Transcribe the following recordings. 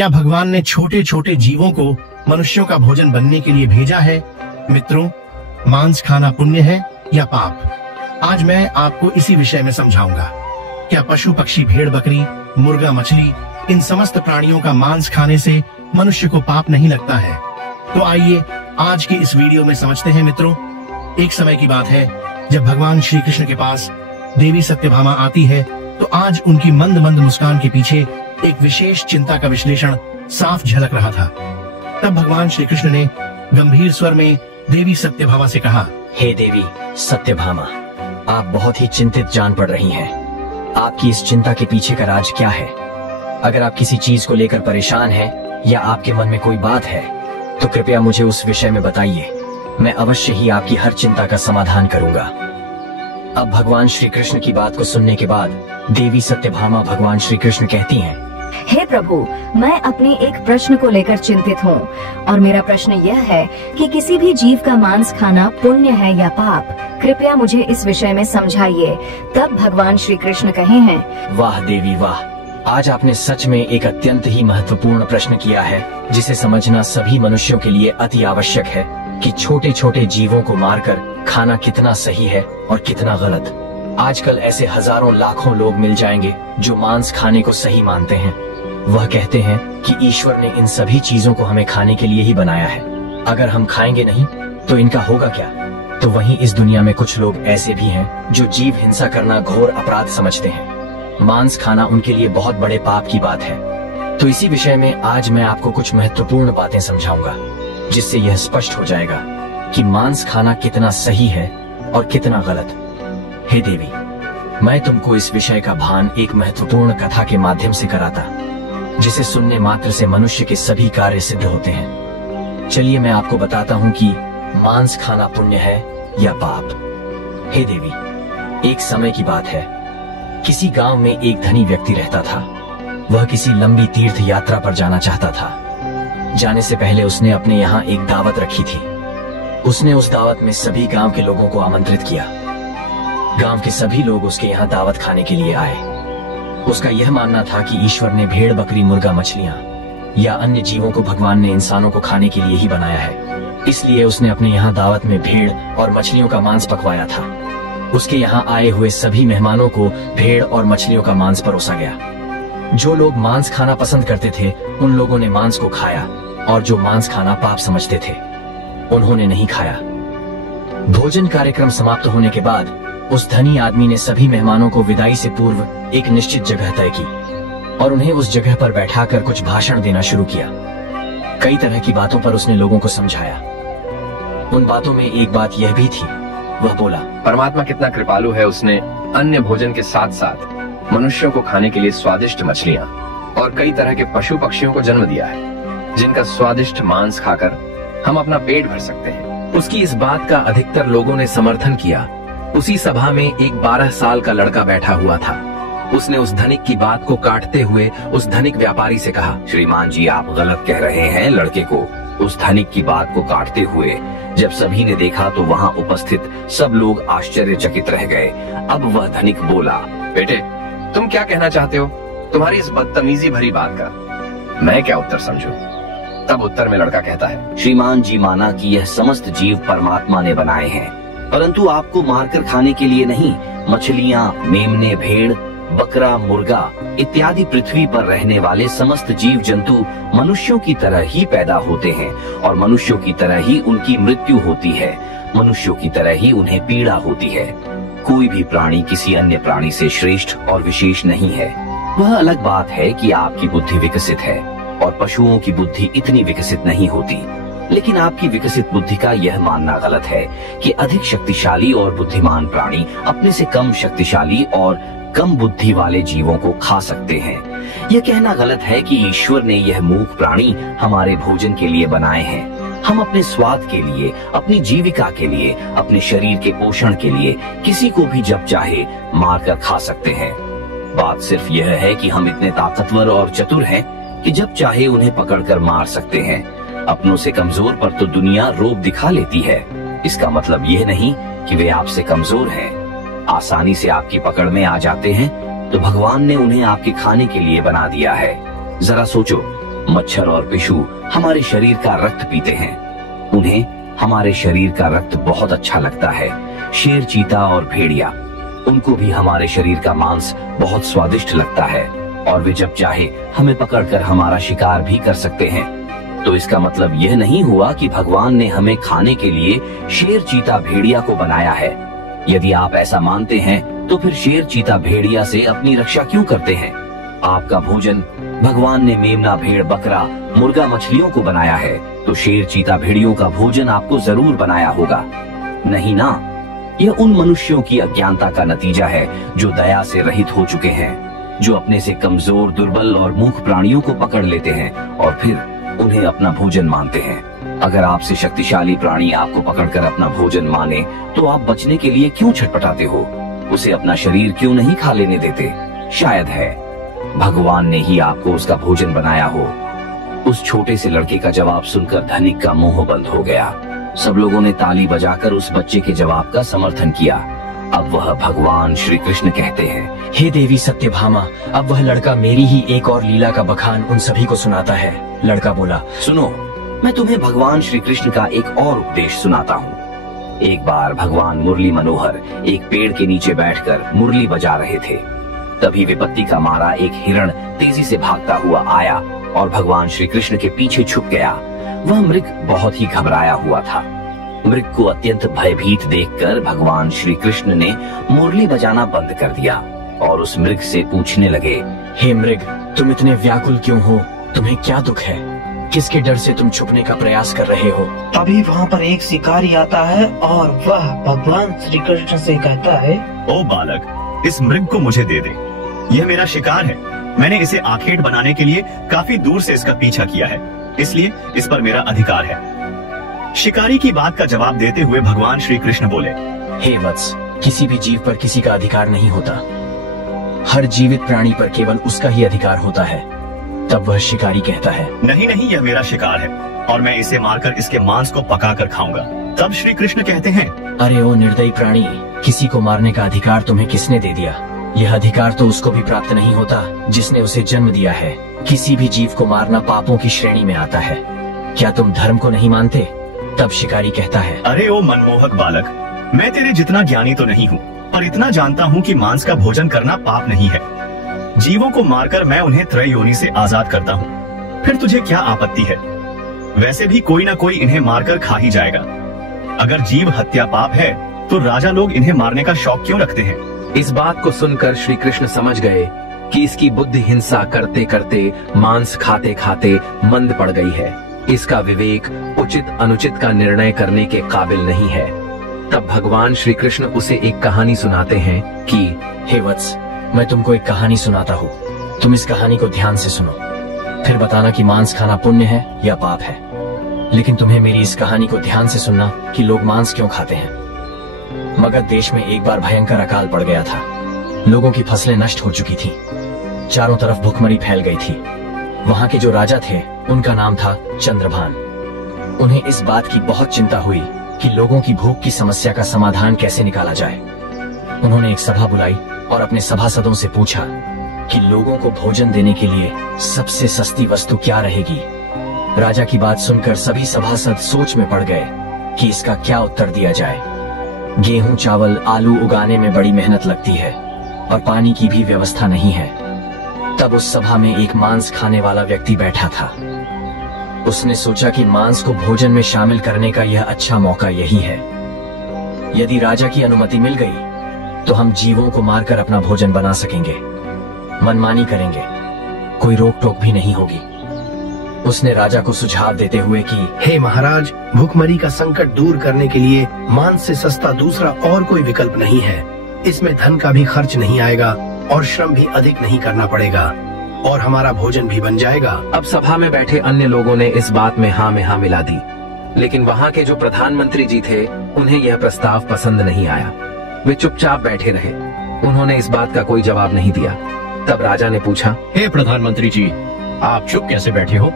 क्या भगवान ने छोटे छोटे जीवों को मनुष्यों का भोजन बनने के लिए भेजा है? मित्रों, मांस खाना पुण्य है या पाप? आज मैं आपको इसी विषय में समझाऊंगा। क्या पशु पक्षी, भेड़ बकरी, मुर्गा मछली, इन समस्त प्राणियों का मांस खाने से मनुष्य को पाप नहीं लगता है? तो आइए आज की इस वीडियो में समझते हैं। मित्रों, एक समय की बात है जब भगवान श्री कृष्ण के पास देवी सत्यभामा आती है, तो आज उनकी मंद मंद मुस्कान के पीछे एक विशेष चिंता का विश्लेषण साफ झलक रहा था। तब भगवान श्री कृष्ण ने गंभीर स्वर में देवी सत्यभामा से कहा, हे देवी सत्यभामा, आप बहुत ही चिंतित जान पड़ रही हैं। आपकी इस चिंता के पीछे का राज क्या है? अगर आप किसी चीज को लेकर परेशान हैं या आपके मन में कोई बात है, तो कृपया मुझे उस विषय में बताइए। मैं अवश्य ही आपकी हर चिंता का समाधान करूंगा। अब भगवान श्री कृष्ण की बात को सुनने के बाद देवी सत्यभामा भगवान श्री कृष्ण कहती हैं, हे प्रभु, मैं अपने एक प्रश्न को लेकर चिंतित हूँ और मेरा प्रश्न यह है कि किसी भी जीव का मांस खाना पुण्य है या पाप? कृपया मुझे इस विषय में समझाइए। तब भगवान श्री कृष्ण कहे हैं, वाह देवी वाह, आज आपने सच में एक अत्यंत ही महत्वपूर्ण प्रश्न किया है, जिसे समझना सभी मनुष्यों के लिए अति आवश्यक है कि छोटे छोटे जीवों को मारकर खाना कितना सही है और कितना गलत। आजकल ऐसे हजारों लाखों लोग मिल जाएंगे जो मांस खाने को सही मानते हैं। वह कहते हैं कि ईश्वर ने इन सभी चीजों को हमें खाने के लिए ही बनाया है, अगर हम खाएंगे नहीं तो इनका होगा क्या? तो वहीं इस दुनिया में कुछ लोग ऐसे भी हैं जो जीव हिंसा करना घोर अपराध समझते हैं। मांस खाना उनके लिए बहुत बड़े पाप की बात है। तो इसी विषय में आज मैं आपको कुछ महत्वपूर्ण बातें समझाऊंगा, जिससे यह स्पष्ट हो जाएगा कि मांस खाना कितना सही है और कितना गलत। हे देवी, मैं तुमको इस विषय का भान एक महत्वपूर्ण कथा के माध्यम से कराता, जिसे सुनने मात्र से मनुष्य के सभी कार्य सिद्ध होते हैं। चलिए मैं आपको बताता हूँ कि मांस खाना पुण्य है या पाप। हे देवी, एक समय की बात है, किसी गांव में एक धनी व्यक्ति रहता था। वह किसी लंबी तीर्थ यात्रा पर जाना चाहता था। जाने से पहले उसने अपने यहाँ एक दावत रखी थी। उसने उस दावत में सभी गांव के लोगों को आमंत्रित किया। गांव के सभी लोग उसके यहाँ दावत खाने के लिए आए। उसका यह मानना था कि ईश्वर ने भेड़ बकरी, मुर्गा मछलियां या अन्य जीवों को भगवान ने इंसानों को खाने के लिए ही बनाया है। इसलिए उसने अपने यहाँ दावत में भेड़ और मछलियों का मांस पकवाया था। उसके यहाँ आए हुए सभी मेहमानों को भेड़ और मछलियों का मांस परोसा गया। जो लोग मांस खाना पसंद करते थे, उन लोगों ने मांस को खाया, और जो मांस खाना पाप समझते थे, उन्होंने नहीं खाया। भोजन कार्यक्रम समाप्त होने के बाद उस धनी आदमी ने सभी मेहमानों को विदाई से पूर्व एक निश्चित जगह तय की और उन्हें उस जगह पर बैठाकर कुछ भाषण देना शुरू किया। कई तरह की बातों पर उसने लोगों को समझाया। उन बातों में एक बात यह भी थी, वह बोला, परमात्मा कितना कृपालु है, उसने अन्य भोजन के साथ साथ मनुष्यों को खाने के लिए स्वादिष्ट मछलियां और कई तरह के पशु पक्षियों को जन्म दिया है, जिनका स्वादिष्ट मांस खाकर हम अपना पेट भर सकते हैं। उसकी इस बात का अधिकतर लोगों ने समर्थन किया। उसी सभा में एक 12 साल का लड़का बैठा हुआ था। उसने उस धनिक की बात को काटते हुए उस धनिक व्यापारी से कहा, श्रीमान जी, आप गलत कह रहे हैं। लड़के को उस धनिक की बात को काटते हुए जब सभी ने देखा तो वहाँ उपस्थित सब लोग आश्चर्यचकित रह गए। अब वह धनिक बोला, बेटे, तुम क्या कहना चाहते हो तुम्हारी इस बदतमीजी भरी बात का? मैं क्या उत्तर समझूं? तब उत्तर में लड़का कहता है, श्रीमान जी, माना कि यह समस्त जीव परमात्मा ने बनाए हैं, परंतु आपको मारकर खाने के लिए नहीं। मछलियाँ, मेमने, भेड़, बकरा, मुर्गा इत्यादि पृथ्वी पर रहने वाले समस्त जीव जंतु मनुष्यों की तरह ही पैदा होते हैं और मनुष्यों की तरह ही उनकी मृत्यु होती है। मनुष्यों की तरह ही उन्हें पीड़ा होती है। कोई भी प्राणी किसी अन्य प्राणी से श्रेष्ठ और विशेष नहीं है। वह अलग बात है कि आपकी बुद्धि विकसित है और पशुओं की बुद्धि इतनी विकसित नहीं होती। लेकिन आपकी विकसित बुद्धि का यह मानना गलत है कि अधिक शक्तिशाली और बुद्धिमान प्राणी अपने से कम शक्तिशाली और कम बुद्धि वाले जीवों को खा सकते हैं। यह कहना गलत है कि ईश्वर ने यह मूक प्राणी हमारे भोजन के लिए बनाए हैं। हम अपने स्वाद के लिए, अपनी जीविका के लिए, अपने शरीर के पोषण के लिए किसी को भी जब चाहे मारकर खा सकते हैं। बात सिर्फ यह है कि हम इतने ताकतवर और चतुर हैं कि जब चाहे उन्हें पकड़कर मार सकते हैं। अपनों से कमजोर पर तो दुनिया रोब दिखा लेती है। इसका मतलब यह नहीं कि वे आपसे कमजोर हैं। आसानी से आपकी पकड़ में आ जाते हैं तो भगवान ने उन्हें आपके खाने के लिए बना दिया है। जरा सोचो, मच्छर और पिशु हमारे शरीर का रक्त पीते हैं। उन्हें हमारे शरीर का रक्त बहुत अच्छा लगता है। शेर, चीता और भेड़िया, उनको भी हमारे शरीर का मांस बहुत स्वादिष्ट लगता है और वे जब चाहे हमें पकड़कर हमारा शिकार भी कर सकते हैं। तो इसका मतलब यह नहीं हुआ कि भगवान ने हमें खाने के लिए शेर, चीता, भेड़िया को बनाया है। यदि आप ऐसा मानते हैं तो फिर शेर, चीता, भेड़िया से अपनी रक्षा क्यों करते हैं? आपका भोजन भगवान ने मेमना, भेड़, बकरा, मुर्गा, मछलियों को बनाया है, तो शेर, चीता, भेड़ियों का भोजन आपको जरूर बनाया होगा, नहीं ना? यह उन मनुष्यों की अज्ञानता का नतीजा है जो दया से रहित हो चुके हैं, जो अपने से कमजोर, दुर्बल और मूर्ख प्राणियों को पकड़ लेते हैं और फिर उन्हें अपना भोजन मानते हैं। अगर आपसे शक्तिशाली प्राणी आपको पकड़कर अपना भोजन माने तो आप बचने के लिए क्यों छटपटाते हो? उसे अपना शरीर क्यों नहीं खा लेने देते? शायद है भगवान ने ही आपको उसका भोजन बनाया हो। उस छोटे से लड़के का जवाब सुनकर धनिक का मुंह बंद हो गया। सब लोगों ने ताली बजाकर उस बच्चे के जवाब का समर्थन किया। अब वह भगवान श्री कृष्ण कहते हैं, हे देवी सत्यभामा, अब वह लड़का मेरी ही एक और लीला का बखान उन सभी को सुनाता है। लड़का बोला, सुनो, मैं तुम्हें भगवान श्री कृष्ण का एक और उपदेश सुनाता हूँ। एक बार भगवान मुरली मनोहर एक पेड़ के नीचे बैठकर मुरली बजा रहे थे। तभी विपत्ति का मारा एक हिरण तेजी से भागता हुआ आया और भगवान श्री कृष्ण के पीछे छुप गया। वह मृग बहुत ही घबराया हुआ था। मृग को अत्यंत भयभीत देखकर भगवान श्री कृष्ण ने मुरली बजाना बंद कर दिया और उस मृग से पूछने लगे, हे मृग, तुम इतने व्याकुल क्यों हो? तुम्हें क्या दुख है? किसके डर से तुम छुपने का प्रयास कर रहे हो? तभी वहाँ पर एक शिकारी आता है और वह भगवान श्री कृष्ण से कहता है, ओ बालक, इस मृग को मुझे दे दे। यह मेरा शिकार है। मैंने इसे आखेट बनाने के लिए काफी दूर से इसका पीछा किया है, इसलिए इस पर मेरा अधिकार है। शिकारी की बात का जवाब देते हुए भगवान श्री कृष्ण बोले, हे वत्स, किसी भी जीव पर किसी का अधिकार नहीं होता। हर जीवित प्राणी पर केवल उसका ही अधिकार होता है। तब वह शिकारी कहता है, नहीं नहीं, यह मेरा शिकार है और मैं इसे मारकर इसके मांस को पकाकर खाऊंगा। तब श्री कृष्ण कहते हैं, अरे ओ निर्दयी प्राणी, किसी को मारने का अधिकार तुम्हें किसने दे दिया? यह अधिकार तो उसको भी प्राप्त नहीं होता जिसने उसे जन्म दिया है। किसी भी जीव को मारना पापों की श्रेणी में आता है। क्या तुम धर्म को नहीं मानते? तब शिकारी कहता है, अरे ओ मनमोहक बालक, मैं तेरे जितना ज्ञानी तो नहीं हूँ, पर इतना जानता हूँ कि मांस का भोजन करना पाप नहीं है। जीवों को मारकर मैं उन्हें त्रय योनि से आजाद करता हूँ। फिर तुझे क्या आपत्ति है? वैसे भी कोई ना कोई इन्हें मारकर खा ही जाएगा। अगर जीव हत्या पाप है तो राजा लोग इन्हें मारने का शौक क्यों रखते हैं? इस बात को सुनकर श्री कृष्ण समझ गए कि इसकी बुद्धि हिंसा करते करते, मांस खाते खाते मंद पड़ गई है। इसका विवेक उचित अनुचित का निर्णय करने के काबिल नहीं है। तब भगवान श्री कृष्ण उसे एक कहानी सुनाते हैं कि हे वत्स, मैं तुमको एक कहानी सुनाता हूँ। तुम इस कहानी को ध्यान से सुनो, फिर बताना कि मांस खाना पुण्य है या पाप है। लेकिन तुम्हें मेरी इस कहानी को ध्यान से सुनना कि लोग मांस क्यों खाते हैं। मगध देश में एक बार भयंकर अकाल पड़ गया था। लोगों की फसलें नष्ट हो चुकी थी। चारों तरफ भुखमरी फैल गई थी। वहां के जो राजा थे उनका नाम था चंद्रभान। उन्हें इस बात की बहुत चिंता हुई कि लोगों की भूख की समस्या का समाधान कैसे निकाला जाए। उन्होंने एक सभा बुलाई और अपने सभासदों से पूछा कि लोगों को भोजन देने के लिए सबसे सस्ती वस्तु क्या रहेगी। राजा की बात सुनकर सभी सभासद सोच में पड़ गए कि इसका क्या उत्तर दिया जाए। गेहूं, चावल, आलू उगाने में बड़ी मेहनत लगती है और पानी की भी व्यवस्था नहीं है। तब उस सभा में एक मांस खाने वाला व्यक्ति बैठा था। उसने सोचा कि मांस को भोजन में शामिल करने का यह अच्छा मौका यही है। यदि राजा की अनुमति मिल गई तो हम जीवों को मारकर अपना भोजन बना सकेंगे। मनमानी करेंगे, कोई रोक टोक भी नहीं होगी। उसने राजा को सुझाव देते हुए कि हे महाराज, भूखमरी का संकट दूर करने के लिए मांस से सस्ता दूसरा और कोई विकल्प नहीं है। इसमें धन का भी खर्च नहीं आएगा और श्रम भी अधिक नहीं करना पड़ेगा और हमारा भोजन भी बन जाएगा। अब सभा में बैठे अन्य लोगों ने इस बात में हाँ में हाँ मिला दी, लेकिन वहाँ के जो प्रधानमंत्री जी थे उन्हें यह प्रस्ताव पसंद नहीं आया। वे चुपचाप बैठे रहे। उन्होंने इस बात का कोई जवाब नहीं दिया। तब राजा ने पूछा, हे प्रधानमंत्री जी, आप चुप कैसे बैठे हो?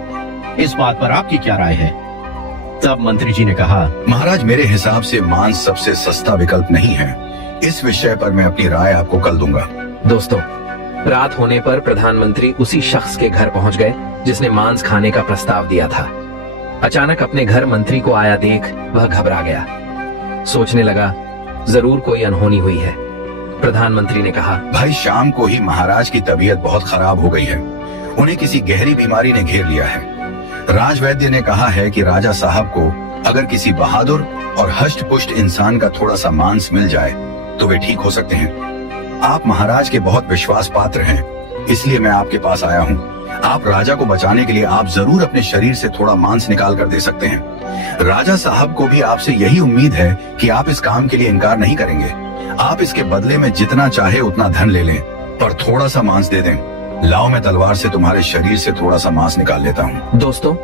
इस बात पर आपकी क्या राय है? तब मंत्री जी ने कहा, महाराज, मेरे हिसाब से मांस सबसे सस्ता विकल्प नहीं है। इस विषय पर मैं अपनी राय आपको कल दूंगा। दोस्तों, रात होने पर प्रधानमंत्री उसी शख्स के घर पहुंच गए जिसने मांस खाने का प्रस्ताव दिया था। अचानक अपने घर मंत्री को आया देख वह घबरा गया। सोचने लगा जरूर कोई अनहोनी हुई है। प्रधानमंत्री ने कहा, भाई शाम को ही महाराज की तबीयत बहुत खराब हो गई है। उन्हें किसी गहरी बीमारी ने घेर लिया है। राजवैद्य ने कहा है कि राजा साहब को अगर किसी बहादुर और हष्ट पुष्ट इंसान का थोड़ा सा मांस मिल जाए तो वे ठीक हो सकते हैं। आप महाराज के बहुत विश्वास पात्र हैं, इसलिए मैं आपके पास आया हूँ। आप राजा को बचाने के लिए आप जरूर अपने शरीर से थोड़ा मांस निकाल कर दे सकते हैं। राजा साहब को भी आपसे यही उम्मीद है कि आप इस काम के लिए इनकार नहीं करेंगे। आप इसके बदले में जितना चाहे उतना धन ले लें, पर थोड़ा सा मांस दे दें। लाओ मैं तलवार से तुम्हारे शरीर से थोड़ा सा मांस निकाल लेता हूँ। दोस्तों,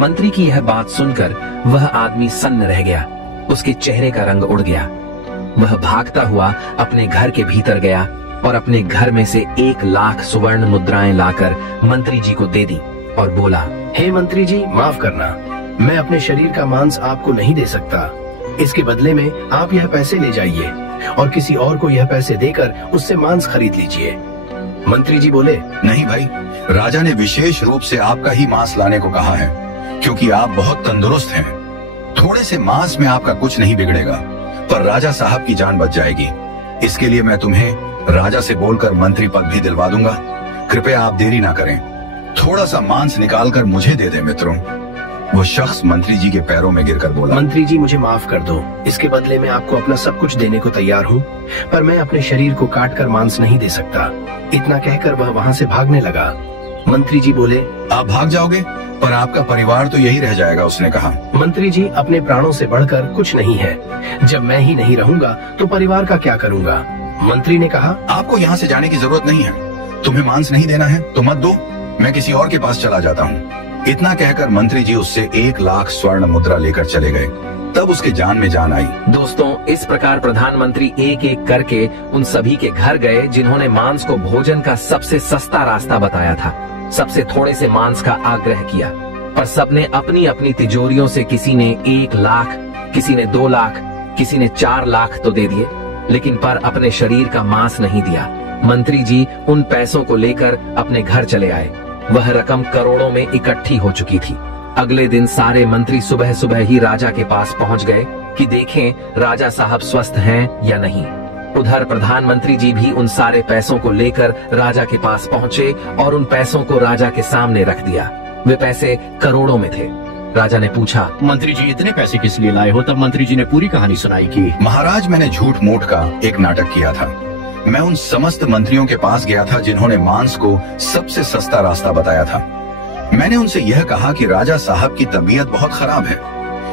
मंत्री की यह बात सुनकर वह आदमी सन्न रह गया। उसके चेहरे का रंग उड़ गया। वह भागता हुआ अपने घर के भीतर गया और अपने घर में से 1 लाख सुवर्ण मुद्राएं लाकर मंत्री जी को दे दी और बोला, हे मंत्री जी, माफ करना, मैं अपने शरीर का मांस आपको नहीं दे सकता। इसके बदले में आप यह पैसे ले जाइए और किसी और को यह पैसे देकर उससे मांस खरीद लीजिए। मंत्री जी बोले, नहीं भाई, राजा ने विशेष रूप से आपका ही मांस लाने को कहा है, क्योंकि आप बहुत तंदुरुस्त हैं। थोड़े से मांस में आपका कुछ नहीं बिगड़ेगा, पर राजा साहब की जान बच जाएगी। इसके लिए मैं तुम्हें राजा से बोलकर मंत्री पद भी दिलवा दूंगा। कृपया आप देरी ना करें, थोड़ा सा मांस निकालकर मुझे दे दें मित्रों। वो शख्स मंत्री जी के पैरों में गिरकर बोला, मंत्री जी मुझे माफ कर दो। इसके बदले में आपको अपना सब कुछ देने को तैयार हूँ, पर मैं अपने शरीर को काटकर मांस नहीं दे सकता। इतना कहकर वह वहाँ से भागने लगा। मंत्री जी बोले, आप भाग जाओगे पर आपका परिवार तो यही रह जाएगा। उसने कहा, मंत्री जी, अपने प्राणों से बढ़कर कुछ नहीं है। जब मैं ही नहीं रहूंगा तो परिवार का क्या करूंगा? मंत्री ने कहा, आपको यहाँ से जाने की जरूरत नहीं है। तुम्हें मांस नहीं देना है तो मत दो, मैं किसी और के पास चला जाता हूँ। इतना कहकर मंत्री जी उससे 1 लाख स्वर्ण मुद्रा लेकर चले गए। तब उसके जान में जान आई। दोस्तों, इस प्रकार प्रधानमंत्री एक एक करके उन सभी के घर गए जिन्होंने मांस को भोजन का सबसे सस्ता रास्ता बताया था। सबसे थोड़े से मांस का आग्रह किया, पर सबने अपनी अपनी तिजोरियों से किसी ने 1 लाख, किसी ने 2 लाख, किसी ने 4 लाख तो दे दिए, लेकिन पर अपने शरीर का मांस नहीं दिया। मंत्री जी उन पैसों को लेकर अपने घर चले आए। वह रकम करोड़ों में इकट्ठी हो चुकी थी। अगले दिन सारे मंत्री सुबह सुबह ही राजा के पास पहुंच गए कि देखें राजा साहब स्वस्थ हैं या नहीं। उधर प्रधानमंत्री जी भी उन सारे पैसों को लेकर राजा के पास पहुंचे और उन पैसों को राजा के सामने रख दिया। वे पैसे करोड़ों में थे। राजा ने पूछा, मंत्री जी इतने पैसे किस लिए लाए हो? तब मंत्री जी ने पूरी कहानी सुनाई कि महाराज, मैंने झूठ मूठ का एक नाटक किया था। मैं उन समस्त मंत्रियों के पास गया था जिन्होंने मांस को सबसे सस्ता रास्ता बताया था। मैंने उनसे यह कहा कि राजा साहब की तबीयत बहुत खराब है,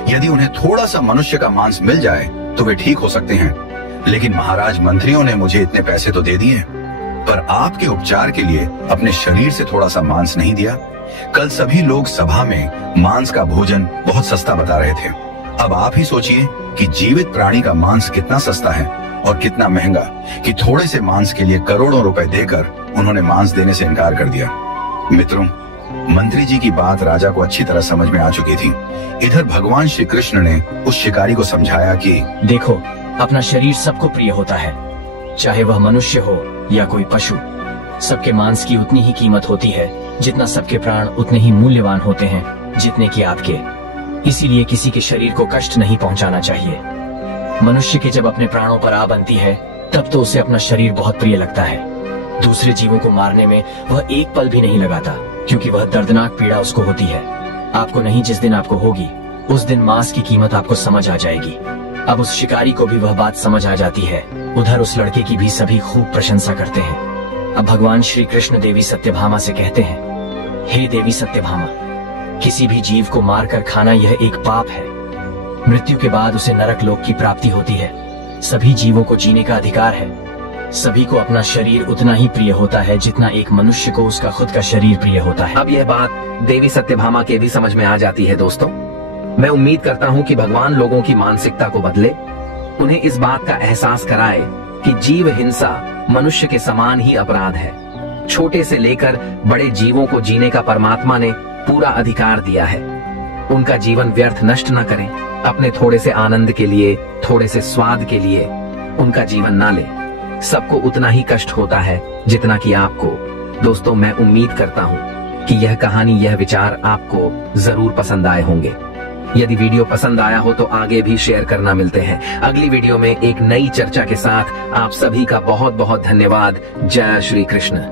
यदि उन्हें थोड़ा सा मनुष्य का मांस मिल जाए तो वे ठीक हो सकते हैं। लेकिन महाराज, मंत्रियों ने मुझे इतने पैसे तो दे दिए, पर आपके उपचार के लिए अपने शरीर से थोड़ा सा मांस नहीं दिया। कल सभी लोग सभा में मांस का भोजन बहुत सस्ता बता रहे थे। अब आप ही सोचिए कि जीवित प्राणी का मांस कितना सस्ता है और कितना महंगा, कि थोड़े से मांस के लिए करोड़ों रुपए देकर उन्होंने मांस देने से इनकार कर दिया। मित्रों, मंत्री जी की बात राजा को अच्छी तरह समझ में आ चुकी थी। इधर भगवान श्री कृष्ण ने उस शिकारी को समझाया कि देखो, अपना शरीर सबको प्रिय होता है, चाहे वह मनुष्य हो या कोई पशु। सबके मांस की उतनी ही कीमत होती है जितना सबके प्राण उतने ही मूल्यवान होते हैं जितने कि आपके। इसीलिए किसी के शरीर को कष्ट नहीं पहुंचाना चाहिए। मनुष्य के जब अपने प्राणों पर आ बनती है तब तो उसे अपना शरीर बहुत प्रिय लगता है। दूसरे जीवों को मारने में वह एक पल भी नहीं लगाता, क्योंकि वह दर्दनाक पीड़ा उसको होती है। आपको नहीं, जिस दिन आपको होगी उस दिन मांस की कीमत आपको समझ आ जाएगी। अब उस शिकारी को भी वह बात समझ आ जाती है। उधर उस लड़के की भी सभी खूब प्रशंसा करते हैं। अब भगवान श्री कृष्ण देवी सत्यभामा से कहते हैं, हे देवी सत्यभामा, किसी भी जीव को मारकर खाना यह एक पाप है। मृत्यु के बाद उसे नरक लोक की प्राप्ति होती है। सभी जीवों को जीने का अधिकार है। सभी को अपना शरीर उतना ही प्रिय होता है जितना एक मनुष्य को उसका खुद का शरीर प्रिय होता है। अब यह बात देवी सत्यभामा के भी समझ में आ जाती है। दोस्तों, मैं उम्मीद करता हूँ कि भगवान लोगों की मानसिकता को बदले, उन्हें इस बात का एहसास कराए कि जीव हिंसा मनुष्य के समान ही अपराध है। छोटे से लेकर बड़े जीवों को जीने का परमात्मा ने पूरा अधिकार दिया है। उनका जीवन व्यर्थ नष्ट न करें। अपने थोड़े से आनंद के लिए, थोड़े से स्वाद के लिए उनका जीवन ना ले। सबको उतना ही कष्ट होता है जितना कि आपको। दोस्तों, मैं उम्मीद करता हूँ कि यह कहानी, यह विचार आपको जरूर पसंद आए होंगे। यदि वीडियो पसंद आया हो तो आगे भी शेयर करना। मिलते हैं अगली वीडियो में एक नई चर्चा के साथ। आप सभी का बहुत बहुत धन्यवाद। जय श्री कृष्ण।